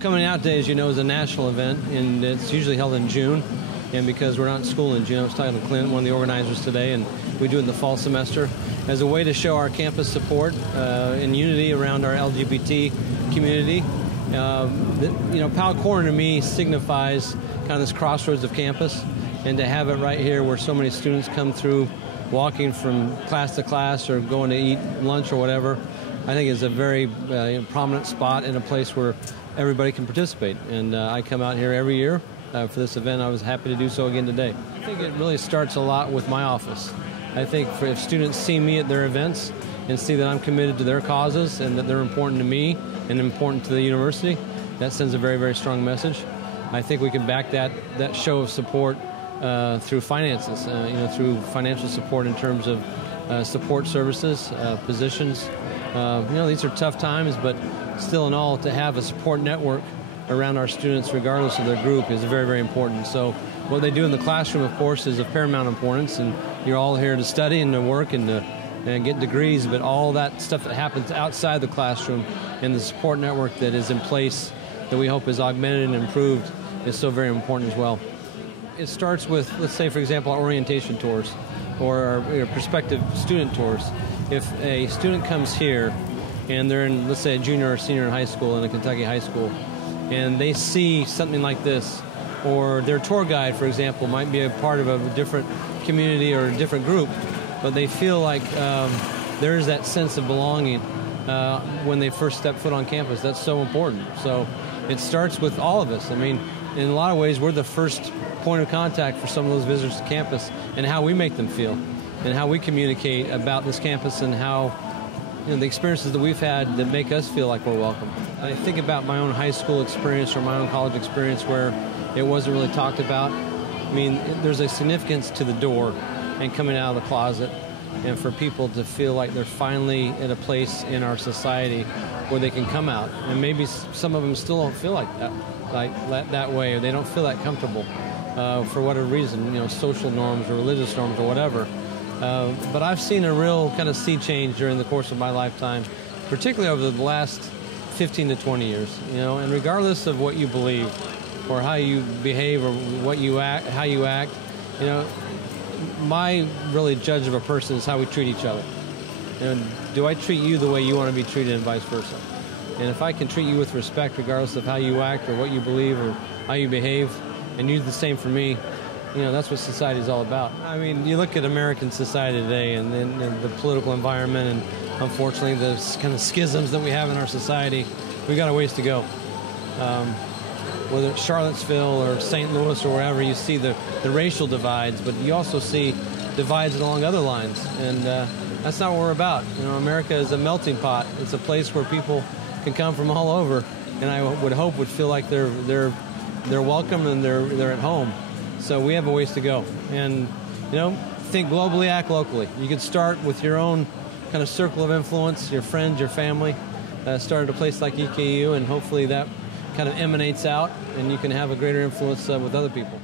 Coming Out Day, as you know, is a national event, and it's usually held in June. And because we're not in school in June, I was talking to Clint, one of the organizers today, and we do it in the fall semester as a way to show our campus support and unity around our LGBT community. Powell Corner to me signifies kind of this crossroads of campus, and to have it right here where so many students come through walking from class to class or going to eat lunch or whatever, I think is a very prominent spot in a place where everybody can participate. And I come out here every year for this event. I was happy to do so again today. I think it really starts a lot with my office. I think if students see me at their events and see that I'm committed to their causes and that they're important to me and important to the university, that sends a very, very strong message. I think we can back that show of support through finances, through financial support in terms of support services, positions. These are tough times, but still in all, to have a support network around our students, regardless of their group, is very, very important. So what they do in the classroom, of course, is of paramount importance, and you're all here to study and to work and get degrees, but all that stuff that happens outside the classroom and the support network that is in place that we hope is augmented and improved is so very important as well. It starts with, let's say, for example, our orientation tours or our prospective student tours. If a student comes here and they're in, let's say, a junior or senior in high school in a Kentucky high school, and they see something like this, or their tour guide, for example, might be a part of a different community or a different group, but they feel like there is that sense of belonging when they first step foot on campus. That's so important. So it starts with all of us. I mean, in a lot of ways, we're the first point of contact for some of those visitors to campus and how we make them feel and how we communicate about this campus and how the experiences that we've had that make us feel like we're welcome. I think about my own high school experience or my own college experience where it wasn't really talked about. I mean, there's a significance to the door and coming out of the closet, and for people to feel like they're finally at a place in our society where they can come out. And maybe some of them still don't feel like that way, or they don't feel that comfortable for whatever reason, social norms or religious norms or whatever. But I've seen a real kind of sea change during the course of my lifetime, particularly over the last 15 to 20 years, and regardless of what you believe or how you behave or what you act, how you act, my really judge of a person is how we treat each other. Do I treat you the way you want to be treated and vice versa? And if I can treat you with respect regardless of how you act or what you believe or how you behave, and you do the same for me, that's what society is all about. I mean, you look at American society today and the political environment and, unfortunately, the kind of schisms that we have in our society, we got a ways to go. Whether it's Charlottesville or St. Louis or wherever, you see the racial divides, but you also see divides along other lines, and that's not what we're about. America is a melting pot. It's a place where people can come from all over, and I would feel like they're welcome and they're at home. So we have a ways to go, and think globally, act locally. You could start with your own kind of circle of influence, your friends, your family. Start at a place like EKU, and hopefully that kind of emanates out, and you can have a greater influence with other people.